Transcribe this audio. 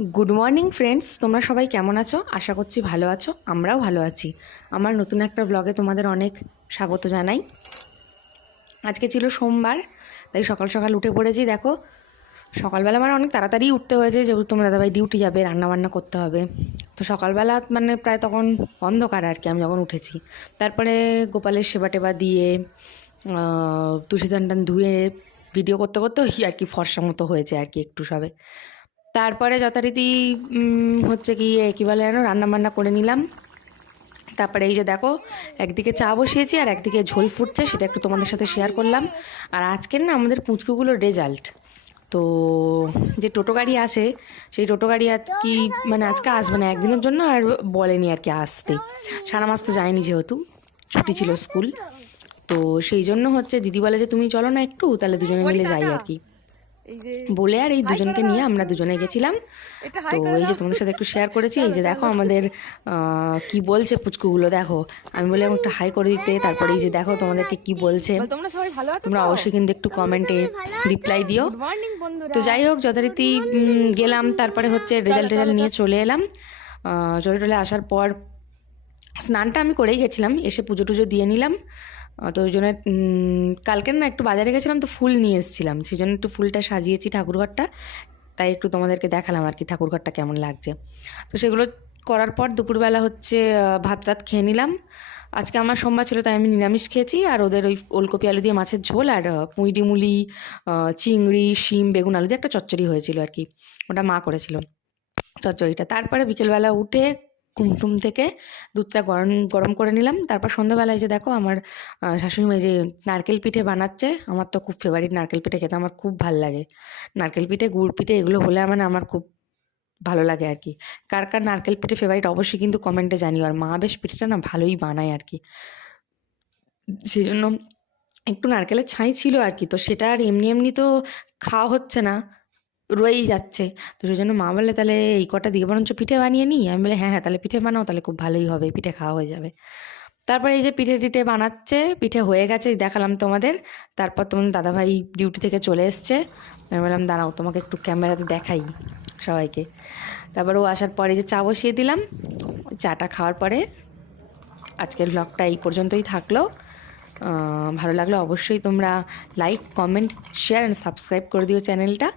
Good morning friends, তোমরা সবাই কেমন আছো? আশা করছি ভালো আছো। আমরাও ভালো আছি। আমার নতুন একটা ব্লগে তোমাদের অনেক স্বাগত জানাই। আজকে ছিল সোমবার, তাই সকাল সকাল উঠে পড়েছি। দেখো, সকালবেলা মানে অনেক তাড়াতাড়ি উঠতে হয়েছে, যেহেতু তোমার দাদাভাই ডিউটি যাবে, রান্নাবান্না করতে হবে। তো সকালবেলা মানে প্রায় তখন অন্ধকার আর কি আমি যখন উঠেছি। তারপরে গোপালের সেবা টেবা দিয়ে তুলসী টান ধুয়ে ভিডিও করতে করতে ওই আর কি ফর্সা মতো হয়েছে আর কি একটু সবে। তারপরে যথারীতি হচ্ছে কি কী বলে যেন রান্নাবান্না করে নিলাম। তারপরে এই যে দেখো, একদিকে চা বসিয়েছি আর একদিকে ঝোল ফুটছে, সেটা একটু তোমাদের সাথে শেয়ার করলাম। আর আজকের না আমাদের পুচকুগুলোর রেজাল্ট, তো যে টোটো গাড়ি আসে সেই টোটো গাড়ি আর কি মানে আজকে আসবে না একদিনের জন্য, আর বলেনি আর কি আসতে। সারা মাস তো যায়নি, যেহেতু ছুটি ছিল স্কুল। তো সেই জন্য হচ্ছে দিদি বলে যে তুমি চলো না একটু, তাহলে দুজনে মিলে যাই আর কি বলে, আর এই দুজনকে নিয়ে আমরা দুজনে গেছিলাম। তো এই যে তোমাদের সাথে একটু শেয়ার করেছি। এই যে দেখো আমাদের কি বলছে পুচকুগুলো, দেখো আমি বললাম একটু হাই করে দিতে, তারপরে এই যে দেখো তোমাদেরকে কি বলছে। তোমরা অবশ্যই কিন্তু একটু কমেন্টে রিপ্লাই দিও। তো যাই হোক, যথারীতি গেলাম, তারপরে হচ্ছে রেজাল্ট নিয়ে চলে এলাম। চলে টলে আসার পর স্নানটা আমি করেই গেছিলাম, এসে পুজো টুজো দিয়ে নিলাম। তো ওই জন্য কালকের না একটু বাজারে গেছিলাম, তো ফুল নিয়ে এসেছিলাম, সেই জন্য একটু ফুলটা সাজিয়েছি ঠাকুরঘরটা। তাই একটু তোমাদেরকে দেখালাম আর কি ঠাকুরঘরটা কেমন লাগছে। তো সেগুলো করার পর দুপুরবেলা হচ্ছে ভাত রাত খেয়ে নিলাম। আজকে আমার সোমবার ছিল, তাই আমি নিরামিষ খেয়েছি। আর ওদের ওই ওলকপি আলু দিয়ে মাছের ঝোল আর পুঁইডি মুলি, চিংড়ি, শিম, বেগুন, আলু দিয়ে একটা চচ্চড়ি হয়েছিল আর কি, ওটা মা করেছিল চচ্চড়িটা। তারপরে বিকেলবেলা উঠে ঘুমটুম থেকে দুধটা গরম গরম করে নিলাম। তারপর সন্ধ্যাবেলায় যে দেখো আমার শাশুড়িমা যে নারকেল পিঠে বানাচ্ছে। আমার তো খুব ফেভারিট নারকেল পিঠে খেতে, আমার খুব ভাল লাগে। নারকেল পিঠে, গুড় পিঠে এগুলো হলে মানে আমার খুব ভালো লাগে আর কি। কার কার নারকেল পিঠে ফেভারিট অবশ্যই কিন্তু কমেন্টে জানিও। আর মা বেশ পিঠেটা না ভালোই বানায় আর কি, সেই জন্য একটু নারকেলের ছাই ছিল আর কি। তো সেটা আর এমনি এমনি তো খাওয়া হচ্ছে না, রয়েই যাচ্ছে। তো সেই জন্য মা বললে তাহলে এই কটা দিয়ে বরঞ্চ পিঠে বানিয়ে নিই। আমি বলে হ্যাঁ হ্যাঁ, তাহলে পিঠে বানাও, তাহলে খুব ভালোই হবে, পিঠে খাওয়া হয়ে যাবে। তারপরে এই যে পিঠে টিঠে বানাচ্ছে, পিঠে হয়ে গেছে দেখালাম তোমাদের। তারপর তোমার দাদাভাই ডিউটি থেকে চলে এসছে। আমি বললাম দাঁড়াও তোমাকে একটু ক্যামেরাতে দেখাই সবাইকে। তারপর ও আসার পরে যে চা বসিয়ে দিলাম। চাটা খাওয়ার পরে আজকের ব্লগটা এই পর্যন্তই থাকলো। ভালো লাগলো অবশ্যই তোমরা like, comment, share and subscribe করে দিও চ্যানেলটা।